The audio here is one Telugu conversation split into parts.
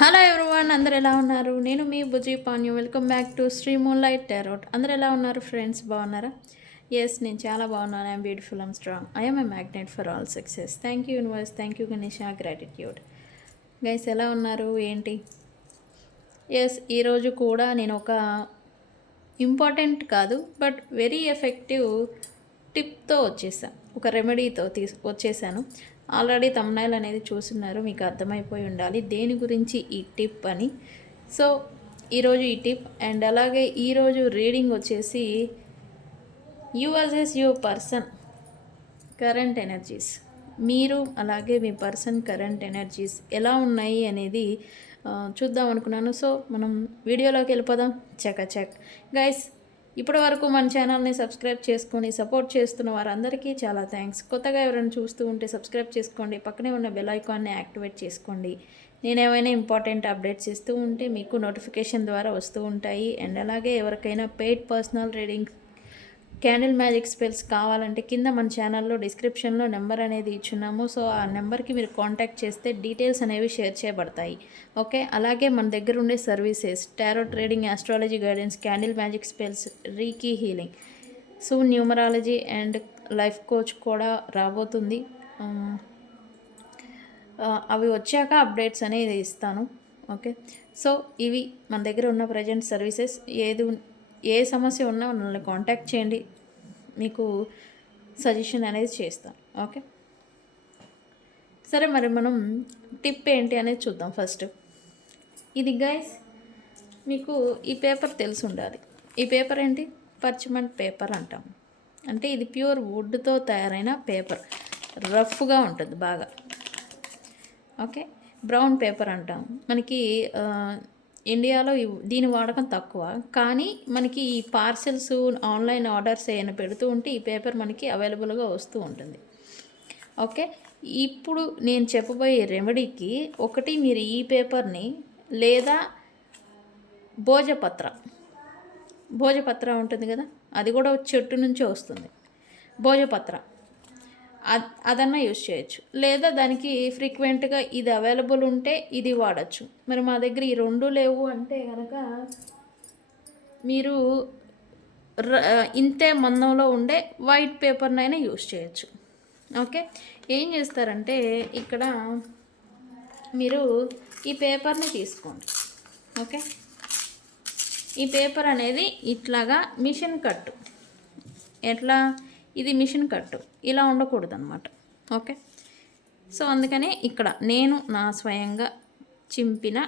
హలో ఎవ్రీవన్, అందరు ఎలా ఉన్నారు? నేను మీ Bujji Panyam. Welcome back to Sri moonlight tarot. అందరు ఎలా ఉన్నారు ఫ్రెండ్స్? బాగున్నారా? ఎస్, నేను చాలా బాగున్నాను. I'm beautiful, I'm strong, I'm a magnet for all success. Thank you universe, thank you Ganesha, gratitude. Guys ఎలా ఉన్నారు? ఏంటి? ఎస్, ఈరోజు కూడా నేను ఒక ఇంపార్టెంట్ కాదు బట్ వెరీ ఎఫెక్టివ్ టిప్తో వచ్చేసాను, ఒక రెమెడీతో వచ్చేసాను. ఆల్రెడీ తమ్నైల్ అనేది చూస్తున్నారు, మీకు అర్థమైపోయి ఉండాలి దేని గురించి ఈ టిప్ అని. సో ఈరోజు ఈ టిప్ అండ్ అలాగే ఈరోజు రీడింగ్ వచ్చేసి యువర్సెస్ యువర్ పర్సన్ కరెంట్ ఎనర్జీస్. మీరు అలాగే మీ పర్సన్ కరెంట్ ఎనర్జీస్ ఎలా ఉన్నాయి అనేది చూద్దాం అనుకున్నాను. సో మనం వీడియోలోకి వెళ్ళిపోదాం. చెక్ గైస్, ఇప్పటి వరకు మన ఛానల్ని సబ్స్క్రైబ్ చేసుకొని సపోర్ట్ చేస్తున్న వారందరికీ చాలా థ్యాంక్స్. కొత్తగా ఎవరైనా చూస్తూ ఉంటే సబ్స్క్రైబ్ చేసుకోండి, పక్కనే ఉన్న బెల్ ఐకాన్ని యాక్టివేట్ చేసుకోండి. నేను ఏమైనా ఇంపార్టెంట్ అప్డేట్స్ ఇస్తూ ఉంటే మీకు నోటిఫికేషన్ ద్వారా వస్తూ ఉంటాయి. అండ్ అలాగే ఎవరికైనా paid personal reading candle magic spells కావాలంటే కింద మన ఛానల్లో డిస్క్రిప్షన్లో నెంబర్ అనేది ఇచ్చున్నాము. సో ఆ నెంబర్కి మీరు కాంటాక్ట్ చేస్తే డీటెయిల్స్ అనేవి షేర్ చేయబడతాయి. ఓకే, అలాగే మన దగ్గర ఉండే services tarot trading, astrology guidance, candle magic spells, reiki healing, numerology and life coach కూడా రాబోతుంది. అవి వచ్చాక అప్డేట్స్ అనేది ఇస్తాను. ఓకే, సో ఇవి మన దగ్గర ఉన్న ప్రజెంట్ సర్వీసెస్. ఏ సమస్య ఉన్నా మనల్ని కాంటాక్ట్ చేయండి, మీకు సజెషన్ అనేది చేస్తాను. ఓకే, సరే మరి మనం టిప్ ఏంటి అనేది చూద్దాం. ఫస్ట్ ఇది గైస్, మీకు ఈ పేపర్ తెలిసి ఉండాలి. ఈ పేపర్ ఏంటి? పర్చ్మెంట్ పేపర్ అంటాం. అంటే ఇది ప్యూర్ వుడ్తో తయారైన పేపర్, రఫ్గా ఉంటుంది బాగా. ఓకే, బ్రౌన్ పేపర్ అంటాం. మనకి ఇండియాలో దీని వాడకం తక్కువ, కానీ మనకి ఈ పార్సెల్స్ ఆన్లైన్ ఆర్డర్స్ ఏమైనా పెడుతూ ఉంటే ఈ పేపర్ మనకి అవైలబుల్గా వస్తూ ఉంటుంది. ఓకే, ఇప్పుడు నేను చెప్పబోయే రెమెడీకి ఒకటి మీరు ఈ పేపర్ని లేదా భోజపత్ర ఉంటుంది కదా, అది కూడా చెట్టు నుంచి వస్తుంది. భోజపత్ర అదన్నా యూజ్ చేయొచ్చు, లేదా దానికి ఫ్రీక్వెంట్గా ఇది అవైలబుల్ ఉంటే ఇది వాడచ్చు. మరి మా దగ్గర ఈ రెండు లేవు అంటే కనుక మీరు ఇంతే మందంలో ఉండే వైట్ పేపర్నైనా యూజ్ చేయొచ్చు. ఓకే, ఏం చేస్తారంటే ఇక్కడ మీరు ఈ పేపర్ని తీసుకోండి. ఓకే, ఈ పేపర్ అనేది ఇట్లాగా మిషన్ కట్టు, ఎట్లా ఇది మిషన్ కట్టు ఇలా ఉండకూడదు అనమాట. ఓకే, సో అందుకనే ఇక్కడ నేను నా స్వయంగా చింపిన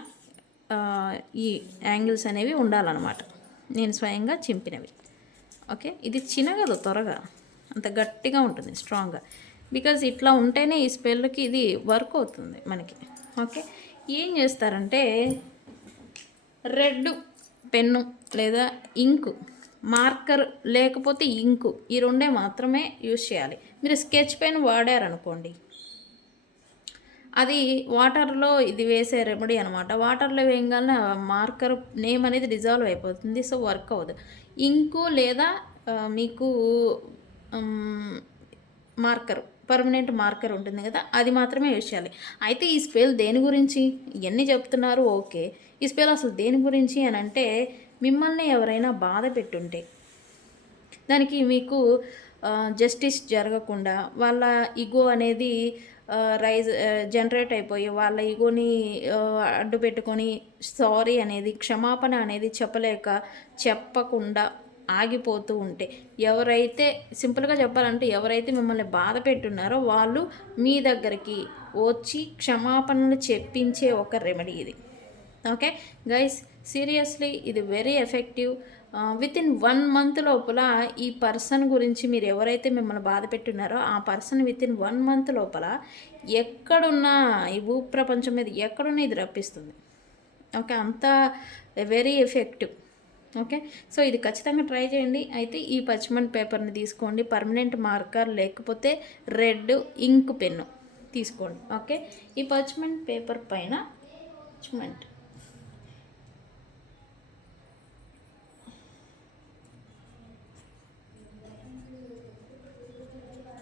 ఈ యాంగిల్స్ అనేవి ఉండాలన్నమాట, నేను స్వయంగా చింపినవి. ఓకే, ఇది చినగదు త్వరగా, అంత గట్టిగా ఉంటుంది, స్ట్రాంగ్గా. బికాజ్ ఇట్లా ఉంటేనే ఈ స్పెల్కి ఇది వర్క్ అవుతుంది మనకి. ఓకే, ఏం చేస్తారంటే రెడ్ పెన్ను లేదా ఇంకు, మార్కర్ లేకపోతే ఇంకు, ఈ రెండే మాత్రమే యూజ్ చేయాలి. మీరు స్కెచ్ పెన్ వాడారనుకోండి, అది వాటర్లో ఇది వేసే రెమెడీ అనమాట. వాటర్లో వేయగానే మార్కర్ నేమ్ అనేది డిజాల్వ్ అయిపోతుంది, సో వర్క్ అవ్వదు. ఇంకు లేదా మీకు మార్కర్, పర్మనెంట్ మార్కర్ ఉంటుంది కదా, అది మాత్రమే యూజ్ చేయాలి. అయితే ఈ స్పెల్ దేని గురించి ఇవన్నీ చెప్తున్నారు? ఓకే, ఈ స్పెల్ అసలు దేని గురించి అని అంటే, మిమ్మల్ని ఎవరైనా బాధ పెట్టుంటే దానికి మీకు జస్టిస్ జరగకుండా వాళ్ళ ఈగో అనేది జనరేట్ అయిపోయి వాళ్ళ ఈగోని అడ్డు పెట్టుకొని సారీ అనేది, క్షమాపణ అనేది చెప్పకుండా ఆగిపోతూ ఉంటే, ఎవరైతే సింపుల్గా చెప్పాలంటే ఎవరైతే మిమ్మల్ని బాధ పెట్టున్నారో వాళ్ళు మీ దగ్గరికి వచ్చి క్షమాపణలు చెప్పించే ఒక రెమెడీ ఇది. ఓకే గైస్, సీరియస్లీ ఇది వెరీ ఎఫెక్టివ్. వితిన్ 1 month లోపల ఈ పర్సన్ గురించి, మీరు ఎవరైతే మిమ్మల్ని బాధ పెట్టున్నారో ఆ పర్సన్ వితిన్ 1 month లోపల ఎక్కడున్నా, ఈ భూప్రపంచం మీద ఎక్కడున్నా ఇది రప్పిస్తుంది. ఓకే, అంత వెరీ ఎఫెక్టివ్. ఓకే, సో ఇది ఖచ్చితంగా ట్రై చేయండి. అయితే ఈ పర్చ్మెంట్ పేపర్ని తీసుకోండి, పర్మనెంట్ మార్కర్ లేకపోతే రెడ్ ఇంక్ పెన్ను తీసుకోండి. ఓకే, ఈ పర్చ్మెంట్ పేపర్ పైన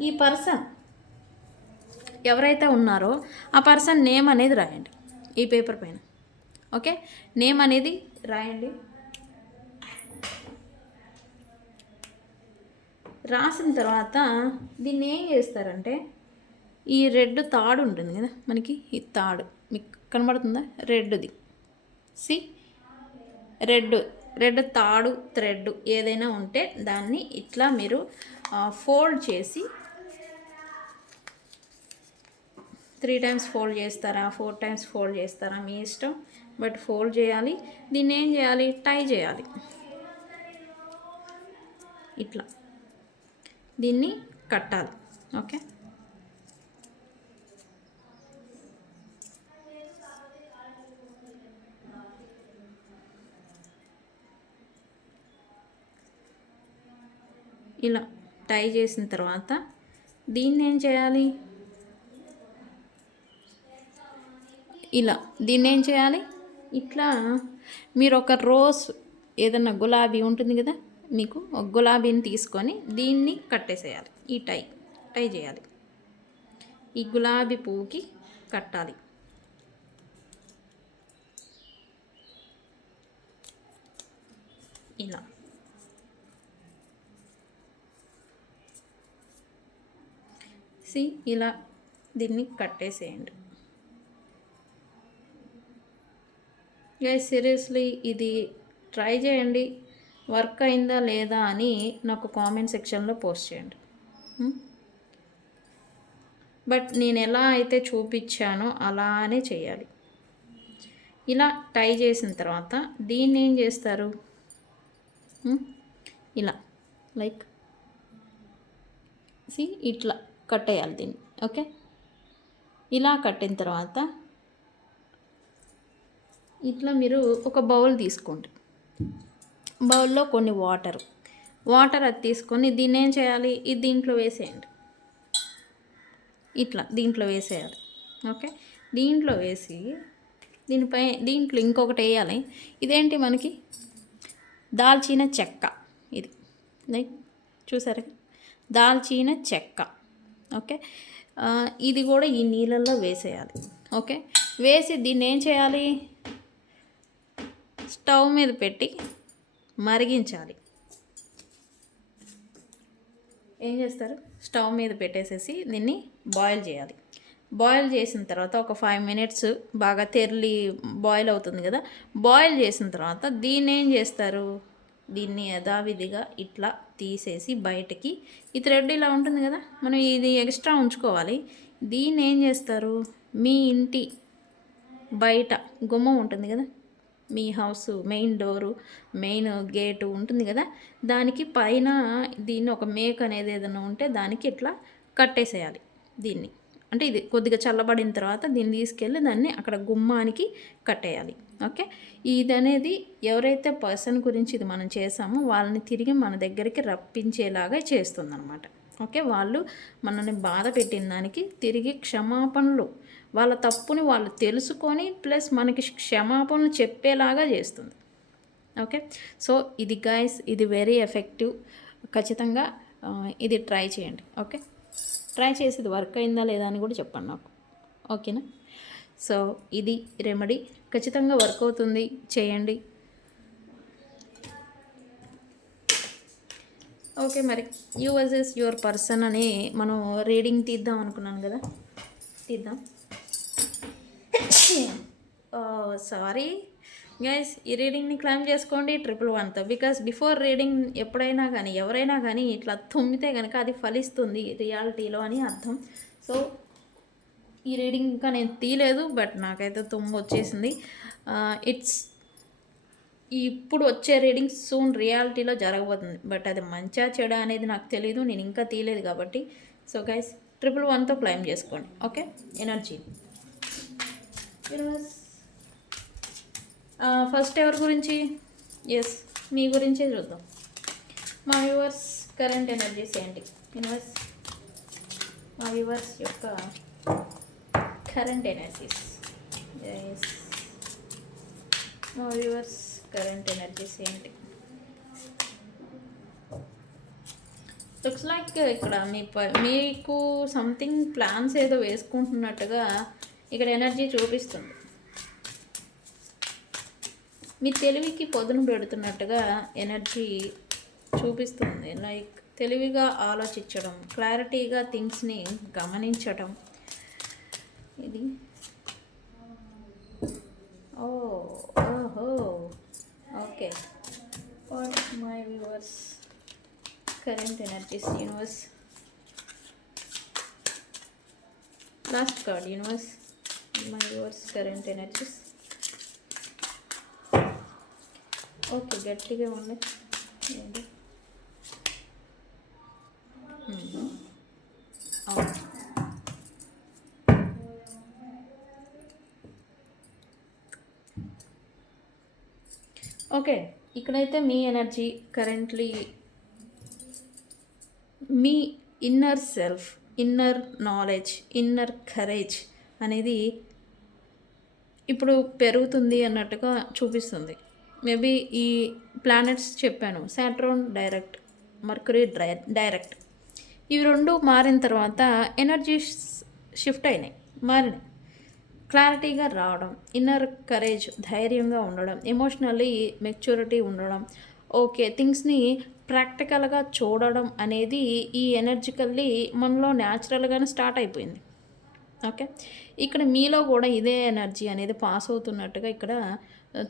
ఈ పర్సన్ ఎవరైతే ఉన్నారో ఆ పర్సన్ నేమ్ అనేది రాయండి ఈ పేపర్ పైన. ఓకే, నేమ్ అనేది రాయండి. రాసిన తర్వాత దీన్ని ఏం చేస్తారంటే, ఈ రెడ్ తాడు ఉంటుంది కదా మనకి, ఈ తాడు మీకు కనబడుతుందా, రెడ్ది. సి రెడ్ తాడు థ్రెడ్ ఏదైనా ఉంటే దాన్ని ఇట్లా మీరు ఫోల్డ్ చేసి 3 టైమ్స్ ఫోల్డ్ చేస్తారా, 4 టైమ్స్ ఫోల్డ్ చేస్తారా మీ ఇష్టం, బట్ ఫోల్డ్ చేయాలి. దీన్ని ఏం చేయాలి, టై చేయాలి. ఇట్లా దీన్ని కట్టాలి. ఓకే, ఇలా టై చేసిన తర్వాత దీన్ని ఏం చేయాలి, దీన్ని ఏం చేయాలి, ఇట్లా మీరు ఒక రోజ్ ఏదన్నా గులాబీ ఉంటుంది కదా మీకు, ఒక గులాబీని తీసుకొని దీన్ని కట్టేసేయాలి. ఈ టై చేయాలి. ఈ గులాబీ పువ్వుకి కట్టాలి. ఇలా ఇలా దీన్ని కట్టేసేయండి. గైస్ సీరియస్లీ ఇది ట్రై చేయండి, వర్క్ అయిందా లేదా అని నాకు కామెంట్ సెక్షన్లో పోస్ట్ చేయండి. బట్ నేను ఎలా అయితే చూపించానో అలానే చేయాలి. ఇలా టై చేసిన తర్వాత దీన్ని ఏం చేస్తారు, ఇలా లైక్ ఇట్లా కట్టేయాలి దీన్ని. ఓకే, ఇలా కట్టిన తర్వాత ఇట్లా మీరు ఒక బౌల్ తీసుకోండి. బౌల్లో కొన్ని వాటర్ అది తీసుకొని దీన్ని ఏం చేయాలి, ఇది దీంట్లో వేసేయండి. ఇట్లా దీంట్లో వేసేయాలి. ఓకే, దీంట్లో వేసి దీంట్లో ఇంకొకటి వేయాలి. ఇదేంటి మనకి దాల్చిన చెక్క, ఇది లైక్ చూసారా, దాల్చిన చెక్క. ఓకే, ఇది కూడా ఈ నీళ్ళల్లో వేసేయాలి. ఓకే, వేసి దీన్ని ఏం చేయాలి, స్టవ్ మీద పెట్టి మరిగించాలి. ఏం చేస్తారు, స్టవ్ మీద పెట్టేసేసి దీన్ని బాయిల్ చేయాలి. బాయిల్ చేసిన తర్వాత ఒక 5 మినిట్స్ బాగా తెరలి బాయిల్ అవుతుంది కదా, బాయిల్ చేసిన తర్వాత దీన్ని ఏం చేస్తారు, దీన్ని యథావిధిగా ఇట్లా తీసేసి బయటకి, ఈ థ్రెడ్ ఇలా ఉంటుంది కదా, మనం ఇది ఎక్స్ట్రా ఉంచుకోవాలి. దీన్ని ఏం చేస్తారు, మీ ఇంటి బయట గుమ్మం ఉంటుంది కదా, మీ house main door main gate ఉంటుంది కదా, దానికి పైన దీన్ని ఒక మేక్ అనేది ఏదైనా ఉంటే దానికి ఇట్లా కట్టేసేయాలి దీన్ని. అంటే ఇది కొద్దిగా చల్లబడిన తర్వాత దీన్ని తీసుకెళ్ళి దాన్ని అక్కడ గుమ్మానికి కట్టేయాలి. ఓకే, ఇది అనేది ఎవరైతే పర్సన్ గురించి ఇది మనం చేసామో వాళ్ళని తిరిగి మన దగ్గరికి రప్పించేలాగా చేస్తుందన్నమాట. ఓకే, వాళ్ళు మనల్ని బాధ పెట్టిన దానికి తిరిగి క్షమాపణలు, వాళ్ళ తప్పుని వాళ్ళు తెలుసుకొని ప్లస్ మనకి క్షమాపణలు చెప్పేలాగా చేస్తుంది. ఓకే, సో ఇది గైస్, ఇది వెరీ ఎఫెక్టివ్. ఖచ్చితంగా ఇది ట్రై చేయండి. ఓకే, ట్రై చేసి ఇది వర్క్ అయిందా లేదా అని కూడా చెప్పండి నాకు. ఓకేనా, సో ఇది రెమెడీ ఖచ్చితంగా వర్క్ అవుతుంది, చేయండి. ఓకే, మరి యూ వర్సెస్ యువర్ పర్సన్ అని మనం రీడింగ్ తీద్దాం అనుకున్నాను కదా, తీద్దాం. సారీ గైస్, ఈ రీడింగ్ని క్లైమ్ చేసుకోండి 111తో. బికాస్ బిఫోర్ రీడింగ్ ఎప్పుడైనా కానీ ఎవరైనా కానీ ఇట్లా తుమ్మితే కనుక అది ఫలిస్తుంది రియాలిటీలో అని అర్థం. సో ఈ రీడింగ్ ఇంకా నేను తీయలేదు, బట్ నాకైతే తుమ్ము వచ్చేసింది. ఇట్స్ ఇప్పుడు వచ్చే రీడింగ్ సూన్ రియాలిటీలో జరగబోతుంది, బట్ అది మంచిగా చెడా అనేది నాకు తెలియదు, నేను ఇంకా తీయలేదు కాబట్టి. సో గైస్ 111తో క్లైమ్ చేసుకోండి. ఓకే, ఎనర్జీ ఫస్ట్ ఎవరి గురించి, ఎస్ మీ గురించే చూద్దాం. మా వ్యూవర్స్ కరెంట్ ఎనర్జీస్ ఏంటి, యూనివర్స్ మా వ్యూవర్స్ యొక్క కరెంట్ ఎనర్జీస్. ఎస్, మా వ్యూవర్స్ కరెంట్ ఎనర్జీస్ ఏంటి. లుక్స్ లైక్ ఇక్కడ మీకు సంథింగ్ ప్లాన్స్ ఏదో వేసుకుంటున్నట్టుగా ఇక్కడ ఎనర్జీ చూపిస్తుంది. మీ తెలివికి పొదును పెడుతున్నట్టుగా ఎనర్జీ చూపిస్తుంది. లైక్ తెలివిగా ఆలోచించడం, క్లారిటీగా థింగ్స్ని గమనించడం. ఇది ఓహో okay. What my viewers current energies universe. Last card universe, my viewers current energies. Okay, గట్టిగా ఉంది. ఓకే, ఇక్కడైతే మీ ఎనర్జీ కరెంట్లీ మీ inner self, inner knowledge, inner courage అనేది ఇప్పుడు పెరుగుతుంది అన్నట్టుగా చూపిస్తుంది. మేబీ ఈ ప్లానెట్స్ చెప్పాను, సాటర్న్ డైరెక్ట్, మర్క్యూరీ డైరెక్ట్, ఇవి రెండు మారిన తర్వాత ఎనర్జీ షిఫ్ట్ అయినాయి, మారినాయి. క్లారిటీగా రావడం, ఇన్నర్ కరేజ్, ధైర్యంగా ఉండడం, ఎమోషనల్లీ మెచ్యూరిటీ ఉండడం, ఓకే థింగ్స్ని ప్రాక్టికల్గా చూడడం అనేది ఈ ఎనర్జికల్లీ మనలో న్యాచురల్గానే స్టార్ట్ అయిపోయింది. ఓకే, ఇక్కడ మీలో కూడా ఇదే ఎనర్జీ అనేది పాస్ అవుతున్నట్టుగా ఇక్కడ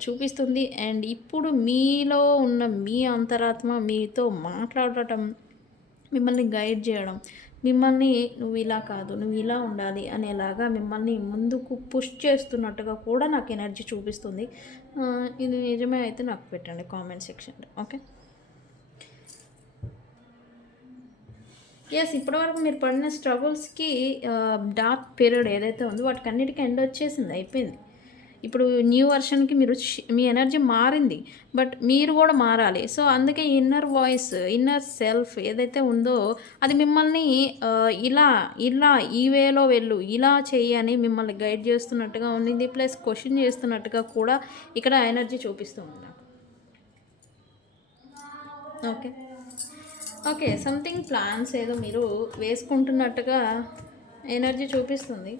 చూపిస్తుంది. అండ్ ఇప్పుడు మీలో ఉన్న మీ అంతరాత్మ మీతో మాట్లాడటం, మిమ్మల్ని గైడ్ చేయడం, మిమ్మల్ని నువ్వు ఇలా కాదు, నువ్వు ఇలా ఉండాలి అనేలాగా మిమ్మల్ని ముందుకు పుష్ చేస్తున్నట్టుగా కూడా నాకు ఎనర్జీ చూపిస్తుంది. ఇది నిజమే అయితే నాకు పెట్టండి కామెంట్ సెక్షన్లో. ఓకే, ఎస్, ఇప్పటివరకు మీరు పడిన స్ట్రగుల్స్కి డార్క్ పీరియడ్ ఏదైతే ఉందో వాటికి అన్నిటికీ ఎండ్ వచ్చేసింది, అయిపోయింది. ఇప్పుడు న్యూ వర్షన్కి మీరు మీ ఎనర్జీ మారింది, బట్ మీరు కూడా మారాలి. సో అందుకే ఇన్నర్ వాయిస్, ఇన్నర్ సెల్ఫ్ ఏదైతే ఉందో అది మిమ్మల్ని ఇలా ఇలా ఈ వేలో వెళ్ళు, ఇలా చెయ్యి అని మిమ్మల్ని గైడ్ చేస్తున్నట్టుగా ఉంది. ప్లస్ క్వశ్చన్ చేస్తున్నట్టుగా కూడా ఇక్కడ ఎనర్జీ చూపిస్తుంది నాకు. ఓకే ఓకే, సంథింగ్ ప్లాన్స్ ఏదో మీరు వేసుకుంటున్నట్టుగా ఎనర్జీ చూపిస్తుంది.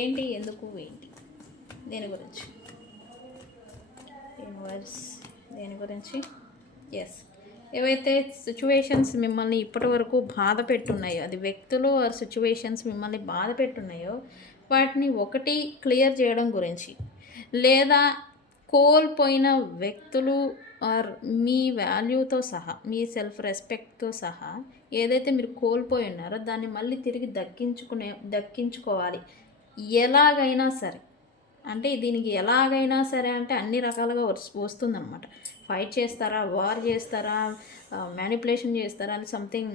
ఏంటి, ఎందుకు, ఏంటి, దేని గురించి, యూనివర్స్ దేని గురించి? ఎస్, ఏవైతే సిచ్యువేషన్స్ మిమ్మల్ని ఇప్పటి వరకు బాధ పెట్టున్నాయో, అది వ్యక్తులు ఆర్ సిచ్యువేషన్స్ మిమ్మల్ని బాధ పెట్టున్నాయో వాటిని ఒకటి క్లియర్ చేయడం గురించి, లేదా కోల్పోయిన వ్యక్తులు ఆర్ మీ వాల్యూతో సహా, మీ సెల్ఫ్ రెస్పెక్ట్తో సహా ఏదైతే మీరు కోల్పోయి ఉన్నారో దాన్ని మళ్ళీ తిరిగి దక్కించుకోవాలి ఎలాగైనా సరే. అంటే దీనికి ఎలాగైనా సరే అంటే అన్ని రకాలుగా వస్తుందన్నమాట. ఫైట్ చేస్తారా, వార్ చేస్తారా, మ్యానిపులేషన్ చేస్తారా అని సంథింగ్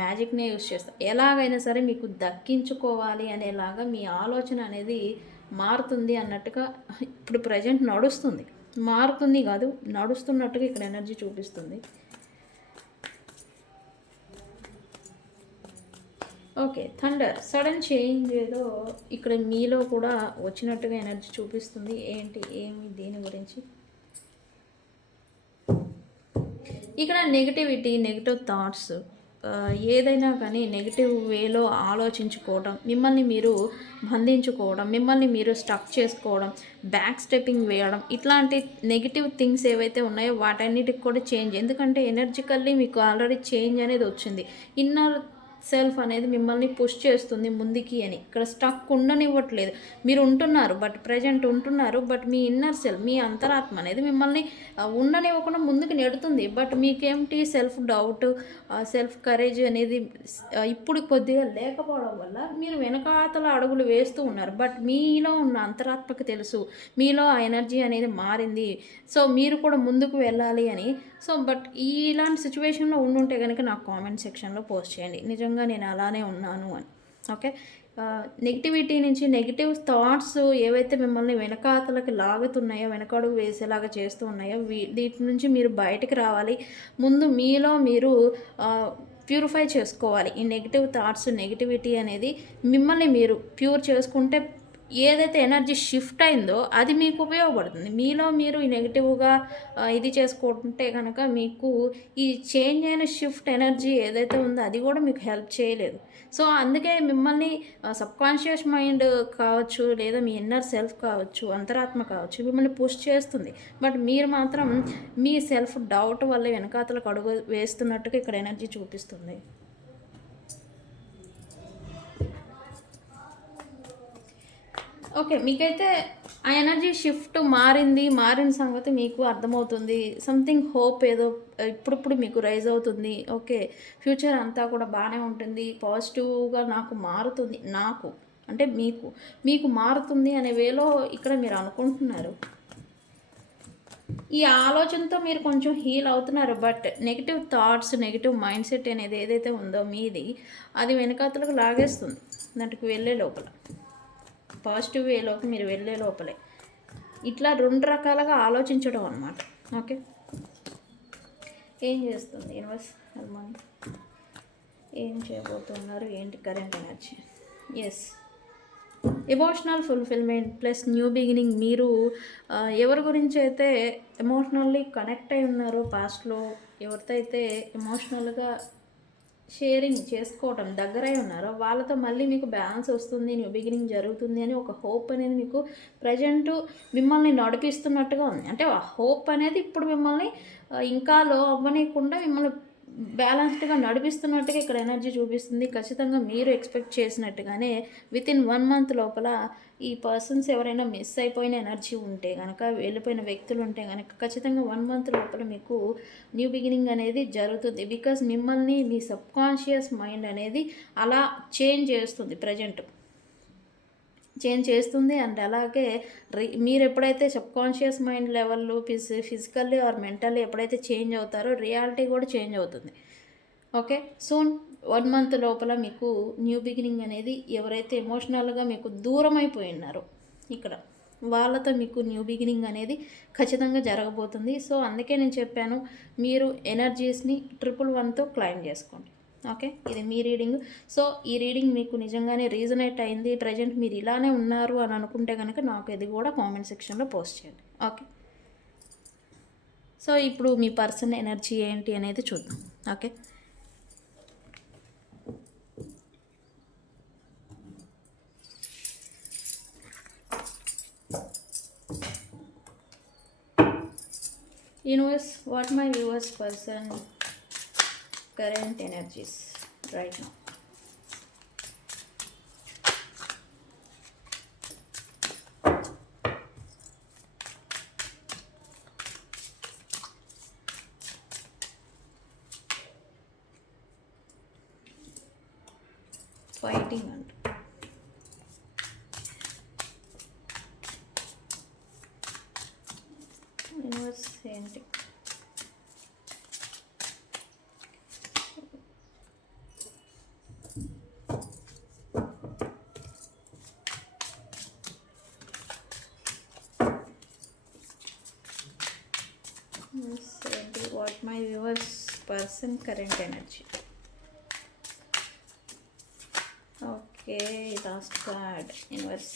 మ్యాజిక్నే యూస్ చేస్తారు. ఎలాగైనా సరే మీకు దక్కించుకోవాలి అనేలాగా మీ ఆలోచన అనేది మారుతుంది అన్నట్టుగా ఇప్పుడు ప్రజెంట్ నడుస్తుంది. మారుతుంది కాదు, నడుస్తున్నట్టుగా ఇక్కడ ఎనర్జీ చూపిస్తుంది. ఓకే, థండర్, సడన్ చేంజ్ ఏదో ఇక్కడ మీలో కూడా వచ్చినట్టుగా ఎనర్జీ చూపిస్తుంది. ఏంటి, ఏమి, దేని గురించి? ఇక్కడ నెగిటివిటీ, నెగిటివ్ థాట్స్ ఏదైనా కానీ నెగిటివ్ వేలో ఆలోచించుకోవడం, మిమ్మల్ని మీరు బంధించుకోవడం, మిమ్మల్ని మీరు స్టక్ చేసుకోవడం, బ్యాక్ స్టెప్పింగ్ వేయడం, ఇట్లాంటి నెగిటివ్ థింగ్స్ ఏవైతే ఉన్నాయో వాటన్నిటికి కూడా చేంజ్. ఎందుకంటే ఎనర్జికల్లీ మీకు ఆల్రెడీ చేంజ్ అనేది వచ్చింది. ఇన్నర్ సెల్ఫ్ అనేది మిమ్మల్ని పుష్ చేస్తుంది ముందుకి అని. ఇక్కడ స్టక్ ఉండనివ్వట్లేదు. మీరు ఉంటున్నారు, బట్ ప్రజెంట్ ఉంటున్నారు, బట్ మీ ఇన్నర్ సెల్ఫ్, మీ అంతరాత్మ అనేది మిమ్మల్ని ఉండనివ్వకుండా ముందుకు నెడుతుంది. బట్ మీకేమిటి సెల్ఫ్ డౌట్, సెల్ఫ్ కరేజ్ అనేది ఇప్పుడు కొద్దిగా లేకపోవడం వల్ల మీరు వెనకాతల అడుగులు వేస్తూ ఉన్నారు. బట్ మీలో ఉన్న అంతరాత్మకు తెలుసు మీలో ఆ ఎనర్జీ అనేది మారింది, సో మీరు కూడా ముందుకు వెళ్ళాలి అని. సో బట్ ఇలాంటి సిచ్యువేషన్లో ఉండుంటే కనుక నాకు కామెంట్ సెక్షన్లో పోస్ట్ చేయండి, నిజంగా నేను అలానే ఉన్నాను అని. ఓకే, నెగిటివిటీ నుంచి, నెగిటివ్ థాట్స్ ఏవైతే మిమ్మల్ని వెనకాతలకి లాగుతున్నాయో, వెనకడుగు వేసేలాగా చేస్తూ ఉన్నాయో వీటి నుంచి మీరు బయటికి రావాలి. ముందు మీలో మీరు ప్యూరిఫై చేసుకోవాలి. ఈ నెగిటివ్ థాట్స్, నెగిటివిటీ అనేది మిమ్మల్ని మీరు ప్యూర్ చేసుకుంటే ఏదైతే ఎనర్జీ షిఫ్ట్ అయిందో అది మీకు ఉపయోగపడుతుంది. మీలో మీరు ఈ నెగిటివ్గా ఇది చేసుకుంటే కనుక మీకు ఈ చేంజ్ అయిన షిఫ్ట్ ఎనర్జీ ఏదైతే ఉందో అది కూడా మీకు హెల్ప్ చేయలేదు. సో, అందుకే మిమ్మల్ని సబ్‌కాన్షియస్ మైండ్ కావచ్చు, లేదా మీ ఇన్నర్ సెల్ఫ్ కావచ్చు, అంతరాత్మ కావచ్చు, మిమ్మల్ని పుష్ చేస్తుంది. బట్ మీరు మాత్రం మీ సెల్ఫ్ డౌట్ వల్ల వెనకాతలకు అడుగు వేస్తున్నట్టుగా ఇక్కడ ఎనర్జీ చూపిస్తుంది. ఓకే. మీకైతే ఆ ఎనర్జీ షిఫ్ట్ మారిన సంగతి మీకు అర్థమవుతుంది. సంథింగ్ హోప్ ఏదో ఇప్పుడిప్పుడు మీకు రైజ్ అవుతుంది. ఓకే. ఫ్యూచర్ అంతా కూడా బానే ఉంటుంది. పాజిటివ్‌గా నాకు మారుతుంది. అంటే మీకు మారుతుంది అనే వేలో ఇక్కడ మీరు అనుకుంటున్నారు. ఈ ఆలోచనతో మీరు కొంచెం హీల్ అవుతున్నారు. But negative thoughts, negative mind set అనేది ఏదైతే ఉందో మీది, అది వెనకాతలకు లాగేస్తుంది. దాంట్లోకి వెళ్ళే లోపల. పాజిటివ్ వేలోకి మీరు వెళ్ళే లోపలే ఇట్లా 2 రకాలుగా ఆలోచించడం అనమాట. ఓకే. ఏం చేస్తుంది యూనివర్స్ హార్మోని? ఏం చేయబోతున్నారు? ఏంటి current energy? Yes, emotional fulfilment plus new beginning. మీరు ఎవరి గురించి అయితే ఎమోషనల్లీ కనెక్ట్ అయి ఉన్నారో పాస్ట్లో, ఎవరితో అయితే ఎమోషనల్గా షేరింగ్ చేసుకోవడం దగ్గరై ఉన్నారో వాళ్ళతో మళ్ళీ మీకు బ్యాలెన్స్ వస్తుంది, న్యూ బిగినింగ్ జరుగుతుంది అని ఒక హోప్ అనేది మీకు ప్రజెంటు మిమ్మల్ని నడిపిస్తున్నట్టుగా ఉంది. అంటే ఆ హోప్ అనేది ఇప్పుడు మిమ్మల్ని ఇంకా లో అవ్వనీయకుండా మిమ్మల్ని బ్యాలెన్స్డ్గా నడిపిస్తున్నట్టుగా ఇక్కడ ఎనర్జీ చూపిస్తుంది. ఖచ్చితంగా మీరు ఎక్స్పెక్ట్ చేసినట్టుగానే వితిన్ 1 మంత్ లోపల ఈ పర్సన్స్ ఎవరైనా మిస్ అయిపోయిన ఎనర్జీ ఉంటే కనుక, వెళ్ళిపోయిన వ్యక్తులు ఉంటే కనుక, ఖచ్చితంగా 1 మంత్ లోపల మీకు న్యూ బిగినింగ్ అనేది జరుగుతుంది. బికాజ్ మిమ్మల్ని మీ సబ్కాన్షియస్ మైండ్ అనేది అలా చేంజ్ చేస్తుంది. చేంజ్ చేస్తుంది. అండ్ అలాగే మీరు ఎప్పుడైతే సబ్కాన్షియస్ మైండ్ లెవెల్లో ఫిజికల్లీ ఆర్ మెంటల్లీ ఎప్పుడైతే చేంజ్ అవుతారో రియాలిటీ కూడా చేంజ్ అవుతుంది. ఓకే. సూన్ 1 మంత్ లోపల మీకు న్యూ బిగినింగ్ అనేది ఎవరైతే ఎమోషనల్గా మీకు దూరం అయిపోయి ఉన్నారో ఇక్కడ వాళ్ళతో మీకు న్యూ బిగినింగ్ అనేది ఖచ్చితంగా జరగబోతుంది. సో అందుకే నేను చెప్పాను, మీరు ఎనర్జీస్ని 111తో క్లైమ్ చేసుకోండి. ఓకే. ఇది మీ రీడింగ్. సో ఈ రీడింగ్ మీకు నిజంగానే రీజనేట్ అయింది, ప్రజెంట్ మీరు ఇలానే ఉన్నారు అని అనుకుంటే కనుక నాకు ఇది కూడా కామెంట్ సెక్షన్లో పోస్ట్ చేయండి. ఓకే. సో ఇప్పుడు మీ పర్సన్ ఎనర్జీ ఏంటి అనేది చూద్దాం. Okay. Universe, what my viewers person current energies right now? Fighting and universe ఏంటి? What my viewers person current energy? Okay, last card universe.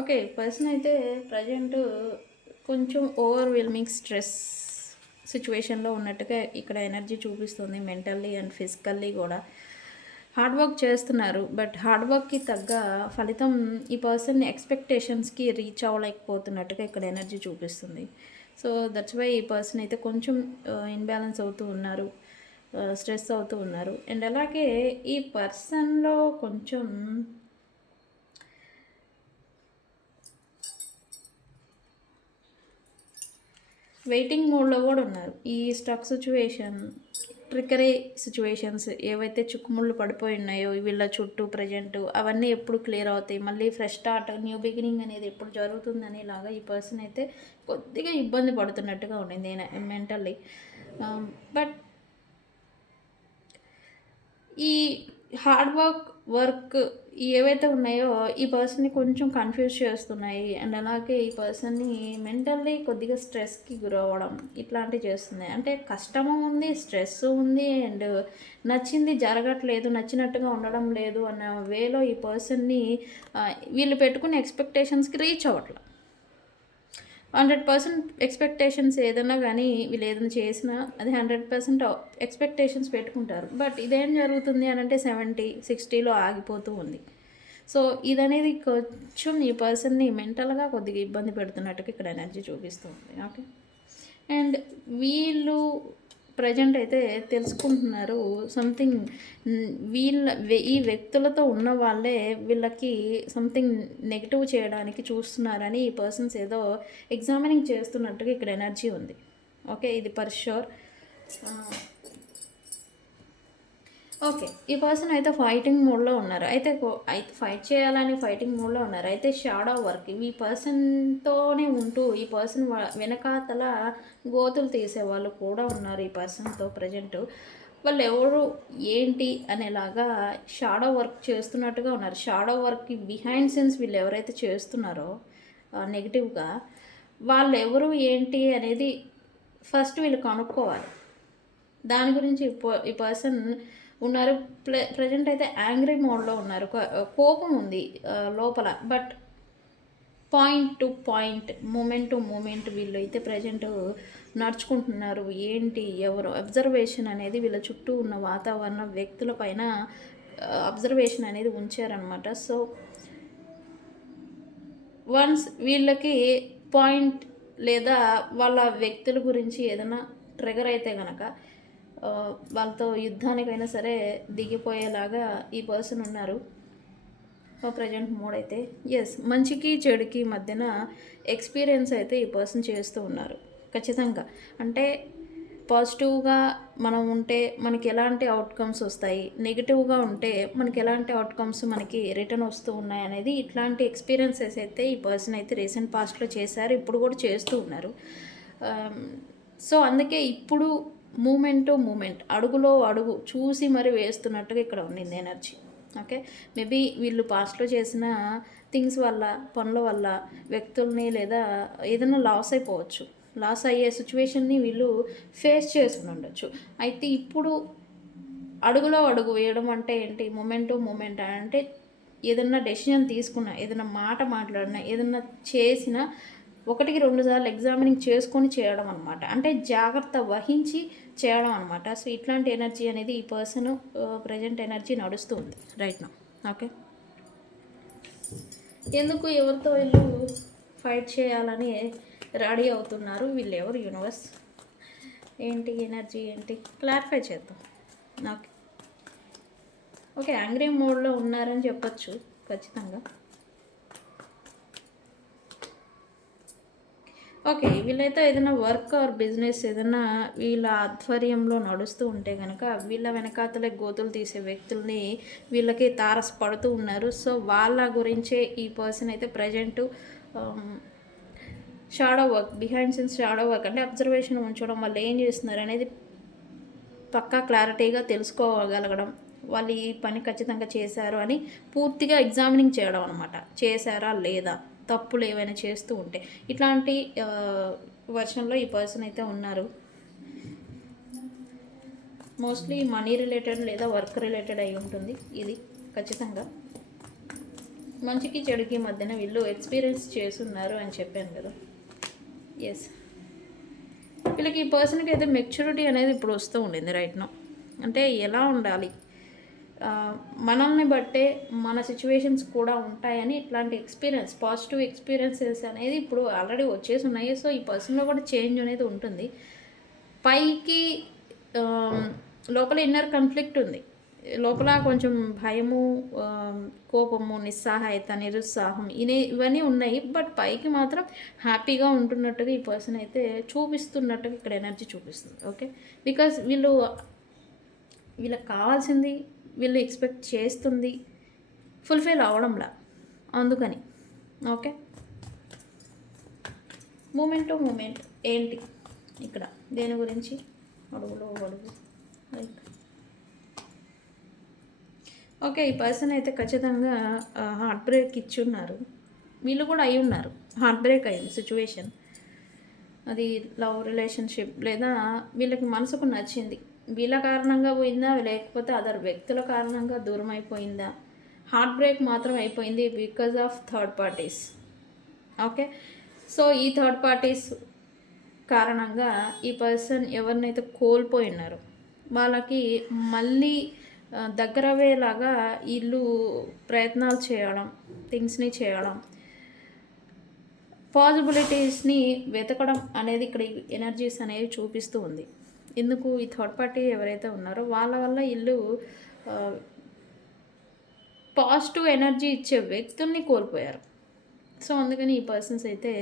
Okay. Person అయితే ప్రజెంట్ కొంచెం ఓవర్వెల్మింగ్ స్ట్రెస్ సిచ్యువేషన్లో ఉన్నట్టుగా ఇక్కడ ఎనర్జీ చూపిస్తుంది. మెంటల్లీ అండ్ ఫిజికల్లీ కూడా హార్డ్ వర్క్ చేస్తున్నారు. బట్ హార్డ్ వర్క్కి తగ్గ ఫలితం ఈ పర్సన్ ఎక్స్పెక్టేషన్స్కి రీచ్ అవ్వలేకపోతున్నట్టుగా ఇక్కడ ఎనర్జీ చూపిస్తుంది. సో దట్స్ వై ఈ పర్సన్ అయితే కొంచెం ఇన్బ్యాలెన్స్ అవుతూ ఉన్నారు, స్ట్రెస్ అవుతూ ఉన్నారు. అండ్ అలాగే ఈ పర్సన్లో కొంచెం వెయిటింగ్ మోడ్లో కూడా ఉన్నారు. ఈ స్టక్ సిచ్యువేషన్, ట్రికరీ సిచ్యువేషన్స్ ఏవైతే చిక్కుముళ్ళు పడిపోయి ఉన్నాయో వీళ్ళ చుట్టూ ప్రజెంట్, అవన్నీ ఎప్పుడు క్లియర్ అవుతాయి, మళ్ళీ ఫ్రెష్ స్టార్ట్, న్యూ బిగినింగ్ అనేది ఎప్పుడు జరుగుతుంది అనేలాగా ఈ పర్సన్ అయితే కొద్దిగా ఇబ్బంది పడుతున్నట్టుగా ఉండింది మెంటల్లీ. బట్ ఈ హార్డ్ వర్క్ వర్క్ ఏవైతే ఉన్నాయో ఈ పర్సన్‌ని కొంచెం కన్‌ఫ్యూజ్ చేస్తున్నాయి. అండ్ అలాగే ఈ పర్సన్‌ని మెంటల్లీ కొద్దిగా స్ట్రెస్‌కి గురవ్వడం ఇట్లాంటివి చేస్తున్నాయి. అంటే కష్టము ఉంది, స్ట్రెస్సు ఉంది అండ్ నచ్చింది జరగట్లేదు, నచ్చినట్టుగా ఉండడం లేదు అన్న వేలో ఈ పర్సన్‌ని వీళ్ళు పెట్టుకున్న ఎక్స్‌పెక్టేషన్స్‌కి రీచ్ అవ్వట్ల. 100% ఎక్స్‌పెక్టేషన్స్ ఏదన్నా గానీ వీళ్ళు ఏదైనా చేసినా అది 100% ఎక్స్‌పెక్టేషన్స్ పెట్టుకుంటారు. బట్ ఇదేం జరుగుతుంది అనంటే 70, 60లో ఆగిపోతూ ఉంది. సో, ఇదనేది కొంచెం ఈ పర్సన్‌ని మెంటల్‌గా కొద్దిగా ఇబ్బంది పెడుతున్నట్టుగా ఇక్కడ ఎనర్జీ చూపిస్తుంది. ఓకే. అండ్ వీళ్ళు ప్రజెంట్ అయితే తెలుసుకుంటున్నారు సంథింగ్. ఈ వ్యక్తులతో ఉన్న వాళ్ళే వీళ్ళకి సంథింగ్ నెగిటివ్ చేయడానికి చూస్తున్నారని ఈ పర్సన్స్ ఏదో ఎగ్జామినింగ్ చేస్తున్నట్టుగా ఇక్కడ ఎనర్జీ ఉంది. ఓకే, ఇది ఫర్ ష్యూర్. ఓకే, ఈ పర్సన్ అయితే ఫైటింగ్ మోడ్లో ఉన్నారు. అయితే ఫైట్ చేయాలని ఫైటింగ్ మోడ్లో ఉన్నారు. అయితే షాడో వర్క్ ఈ పర్సన్తోనే ఉంటూ ఈ పర్సన్ వెనకాతల గోతులు తీసేవాళ్ళు కూడా ఉన్నారు ఈ పర్సన్తో ప్రజెంట్. వాళ్ళు ఎవరు ఏంటి అనేలాగా షాడో వర్క్ చేస్తున్నట్టుగా ఉన్నారు. షాడో వర్క్కి బిహైండ్ సీన్స్ వీళ్ళు ఎవరైతే చేస్తున్నారో నెగిటివ్గా, వాళ్ళు ఎవరు ఏంటి అనేది ఫస్ట్ వీళ్ళు కనుక్కోవాలి. దాని గురించి ఈ పర్సన్ ఉన్నారు. ప్రజెంట్ అయితే యాంగ్రీ మోడ్లో ఉన్నారు. కోపం ఉంది లోపల. But point to point, moment to moment వీళ్ళు అయితే ప్రజెంట్ నడుచుకుంటున్నారు. ఏంటి ఎవరు అబ్జర్వేషన్ అనేది వీళ్ళ చుట్టూ ఉన్న వాతావరణ వ్యక్తుల పైన అబ్జర్వేషన్ అనేది ఉంచారనమాట. సో వన్స్ వీళ్ళకి పాయింట్ లేదా వాళ్ళ వ్యక్తుల గురించి ఏదైనా ట్రిగర్ అయితే కనుక వాళ్ళతో యుద్ధానికైనా సరే దిగిపోయేలాగా ఈ పర్సన్ ఉన్నారు ప్రజెంట్ మోడ్ అయితే. ఎస్, మంచికి చెడుకి మధ్యన ఎక్స్పీరియన్స్ అయితే ఈ పర్సన్ చేస్తూ ఉన్నారు ఖచ్చితంగా. అంటే పాజిటివ్గా మనం ఉంటే మనకి ఎలాంటి అవుట్కమ్స్ వస్తాయి, నెగిటివ్గా ఉంటే మనకి ఎలాంటి అవుట్కమ్స్ మనకి రిటర్న్ వస్తూ ఉన్నాయి అనేది ఇట్లాంటి ఎక్స్పీరియన్సెస్ అయితే ఈ పర్సన్ అయితే రీసెంట్ పాస్ట్లో చేశారు, ఇప్పుడు కూడా చేస్తూ ఉన్నారు. సో అందుకే ఇప్పుడు మూమెంట్ టు మూమెంట్, అడుగులో అడుగు చూసి మరి వేస్తున్నట్టుగా ఇక్కడ ఉండింది ఎనర్జీ. ఓకే, మేబీ వీళ్ళు పాస్ట్లో చేసిన థింగ్స్ వల్ల, పనుల వల్ల వ్యక్తుల్ని లేదా ఏదైనా లాస్ అయిపోవచ్చు. లాస్ అయ్యే సిచ్యువేషన్ని వీళ్ళు ఫేస్ చేసుకుని ఉండొచ్చు. అయితే ఇప్పుడు అడుగులో అడుగు వేయడం అంటే ఏంటి, మూమెంట్ టు మూమెంట్ అంటే ఏదన్నా డెసిషన్ తీసుకున్నా, ఏదైనా మాట మాట్లాడినా, ఏదన్నా చేసినా 1-2 సార్లు ఎగ్జామినింగ్ చేసుకొని చేయడం అనమాట. అంటే జాగ్రత్త వహించి చేయడం అనమాట. సో ఇట్లాంటి ఎనర్జీ అనేది ఈ పర్సన్ ప్రజెంట్ ఎనర్జీ నడుస్తుంది రైట్ నౌ. ఓకే, ఎందుకు ఎవరితో వీళ్ళు ఫైట్ చేయాలని రెడీ అవుతున్నారు, వీళ్ళు ఎవరు, యూనివర్స్ ఏంటి, ఎనర్జీ ఏంటి, క్లారిఫై చేద్దాం. ఓకే ఓకే, యాంగ్రీ మోడ్లో ఉన్నారని చెప్పచ్చు ఖచ్చితంగా. ఓకే, వీళ్ళైతే ఏదైనా వర్క్ ఆర్ బిజినెస్ ఏదైనా వీళ్ళ ఆధ్వర్యంలో నడుస్తూ ఉంటే కనుక వీళ్ళ వెనకాతలే గోతులు తీసే వ్యక్తుల్ని వీళ్ళకి తారసపడుతూ ఉన్నారు. సో వాళ్ళ గురించే ఈ పర్సన్ అయితే present shadow work, behind scenes shadow work అంటే అబ్జర్వేషన్ ఉంచడం, వాళ్ళు ఏం చేస్తున్నారు అనేది పక్కా క్లారిటీగా తెలుసుకోగలగడం, వాళ్ళు ఈ పని ఖచ్చితంగా చేశారు అని పూర్తిగా ఎగ్జామినింగ్ చేయడం అనమాట. చేశారా లేదా, తప్పులు ఏవైనా చేస్తూ ఉంటే ఇట్లాంటి వర్షన్లో ఈ పర్సన్ అయితే ఉన్నారు. మోస్ట్లీ మనీ రిలేటెడ్ లేదా వర్క్ రిలేటెడ్ అయి ఉంటుంది ఇది ఖచ్చితంగా. మంచికి చెడుకి మధ్యన వీళ్ళు ఎక్స్పీరియన్స్ చేస్తున్నారు అని చెప్పాను కదా. ఎస్, వీళ్ళకి ఈ పర్సన్కి అయితే మెచ్యూరిటీ అనేది ఇప్పుడు వస్తూ ఉండింది రైట్ నౌ. అంటే ఎలా ఉండాలి, మనల్ని బట్టే మన సిచ్యువేషన్స్ కూడా ఉంటాయని ఇట్లాంటి ఎక్స్పీరియన్స్, పాజిటివ్ ఎక్స్పీరియన్సెస్ అనేది ఇప్పుడు ఆల్రెడీ వచ్చేసి ఉన్నాయి. సో ఈ పర్సన్లో కూడా చేంజ్ అనేది ఉంటుంది. పైకి లోపల ఇన్నర్ కాన్ఫ్లిక్ట్ ఉంది, లోపల కొంచెం భయము, కోపము, నిస్సహాయత, నిరుత్సాహం ఇవన్నీ ఉన్నాయి. బట్ పైకి మాత్రం హ్యాపీగా ఉంటున్నట్టుగా ఈ పర్సన్ అయితే చూపిస్తున్నట్టుగా ఇక్కడ ఎనర్జీ చూపిస్తుంది. ఓకే, బికాజ్ వీళ్ళకి కావాల్సింది, వీళ్ళు ఎక్స్పెక్ట్ చేస్తుంది ఫుల్ఫిల్ అవడంలా, అందుకని. ఓకే, మూమెంట్ టు మూమెంట్ ఏంటి ఇక్కడ, దేని గురించి, అడుగులో అడుగు. Right, okay. ఈ పర్సన్ అయితే ఖచ్చితంగా హార్ట్ బ్రేక్ ఇచ్చున్నారు. వీళ్ళు కూడా అయ్యున్నారు. హార్ట్ బ్రేక్ అయింది సిట్యుయేషన్. అది లవ్ రిలేషన్‌షిప్ లేదా వీళ్ళకి మనసుకు నచ్చింది. వీళ్ళ కారణంగా పోయిందా? లేకపోతే అదర్ వ్యక్తుల కారణంగా దూరం అయిపోయిందా? హార్ట్ బ్రేక్ మాత్రం అయిపోయింది because of third parties. Okay. So, ఈ థర్డ్ పార్టీస్ కారణంగా ఈ పర్సన్ ఎవరినైతే కోల్పోయున్నారో వాళ్ళకి మళ్ళీ దగ్గరయ్యేలాగా ఈళ్ళు ప్రయత్నాలు చేయడం, థింగ్స్‌ని చేయడం, పాజిబిలిటీస్‌ని వెతకడం అనేది ఇక్కడ ఈ ఎనర్జీస్ అనేవి చూపిస్తూ ఉంది. ఎందుకు ఈ థర్డ్ పార్టీ ఎవరైతే ఉన్నారో వాళ్ళ వల్ల ఈళ్ళు ఆహ్, పాజిటివ్ ఎనర్జీ ఇచ్చే వ్యక్తుల్ని కోల్పోయారు. సో, అందుకని ఈ పర్సన్స్ అయితే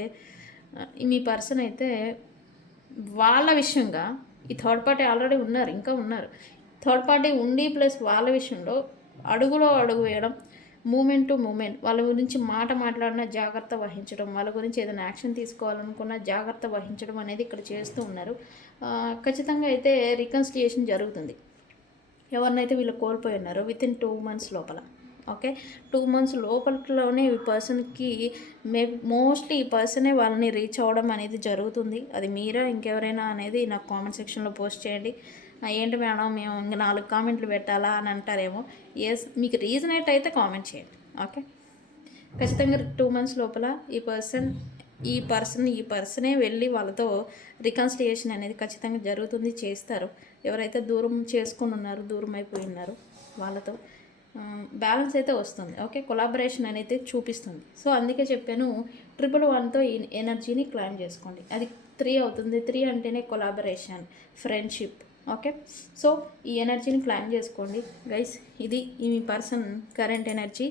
మీ పర్సన్ అయితే వాళ్ళ విషయంగా ఈ థర్డ్ పార్టీ ఆల్రెడీ ఉన్నారు. ఇంకా ఉన్నారు. థర్డ్ పార్టీ ఉండి ప్లస్ వాళ్ళ విషయంలో అడుగులో అడుగు వేయడం, మూమెంట్ టు మూమెంట్ వాళ్ళ గురించి మాట మాట్లాడినా జాగ్రత్త వహించడం, వాళ్ళ గురించి ఏదైనా యాక్షన్ తీసుకోవాలనుకున్నా జాగ్రత్త వహించడం అనేది ఇక్కడ చేస్తూ ఉన్నారు. ఖచ్చితంగా అయితే రికన్సిలియేషన్ జరుగుతుంది. ఎవరినైతే వీళ్ళు కోల్పోయి ఉన్నారో వితిన్ 2 మంత్స్ లోపల. ఓకే. 2 మంత్స్ లోపట్లోనే ఈ పర్సన్‌కి మోస్ట్‌లీ ఈ పర్సనే వాళ్ళని రీచ్ అవ్వడం అనేది జరుగుతుంది. అది మీరా ఇంకెవరైనా అనేది నాకు కామెంట్ సెక్షన్‌లో పోస్ట్ చేయండి. ఏంటి మేడం మేము ఇంక 4 కామెంట్లు పెట్టాలా అని అంటారేమో. యెస్, మీకు రీజనేట్ అయితే కామెంట్ చేయండి. ఓకే. ఖచ్చితంగా 2 మంత్స్ లోపల ఈ పర్సనే వెళ్ళి వాళ్ళతో రికన్సిలియేషన్ అనేది ఖచ్చితంగా జరుగుతుంది, చేస్తారు. ఎవరైతే దూరం చేసుకొని ఉన్నారో, దూరం అయిపోయి ఉన్నారో వాళ్ళతో బ్యాలెన్స్ అయితే వస్తుంది. ఓకే. కొలాబరేషన్ అనేది చూపిస్తుంది. సో, అందుకే చెప్పాను 111తో ఈ ఎనర్జీని క్లైమ్ చేసుకోండి. అది 3 అవుతుంది. 3 అంటేనే కొలాబరేషన్, ఫ్రెండ్షిప్. ఓకే. సో, ఈ ఎనర్జీని క్లైమ్ చేసుకోండి గైస్. ఇది మీ పర్సన్ కరెంట్ ఎనర్జీ.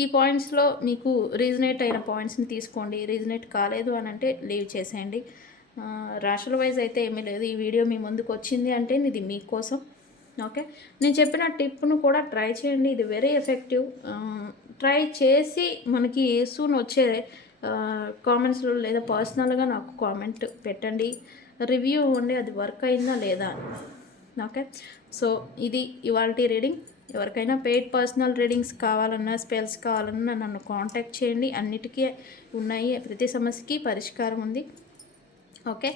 ఈ పాయింట్స్లో మీకు రీజనేట్ అయిన పాయింట్స్ని తీసుకోండి. రీజనేట్ కాలేదు అని అంటే లీవ్ చేసేయండి. రాశుల వైజ్ అయితే ఏమీ లేదు. ఈ వీడియో మీ ముందుకు వచ్చింది అంటే ఇది మీకోసం. ఓకే. నేను చెప్పిన టిప్ను కూడా ట్రై చేయండి. ఇది వెరీ ఎఫెక్టివ్. ట్రై చేసి మనకి సూన్ వచ్చే కామెంట్స్లో లేదా పర్సనల్గా నాకు కామెంట్ పెట్టండి. రివ్యూ ఇవ్వండి అది వర్క్ అయిందా లేదా అని. ఓకే. సో, ఇది ఇవాల్టి రీడింగ్. ఎవరికైనా పెయిడ్ పర్సనల్ రీడింగ్స్ కావాలన్నా, స్పెల్స్ కావాలన్నా నన్ను కాంటాక్ట్ చేయండి. అన్నిటికీ ఉన్నాయి. ప్రతి సమస్యకి పరిష్కారం ఉంది. ఓకే.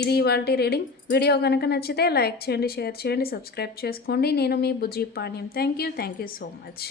ఇది ఇవాల్టి రీడింగ్. వీడియో కనుక నచ్చితే లైక్ చేయండి, షేర్ చేయండి, సబ్స్క్రైబ్ చేసుకోండి. నేను మీ Bujji Panyam. Thank you so much.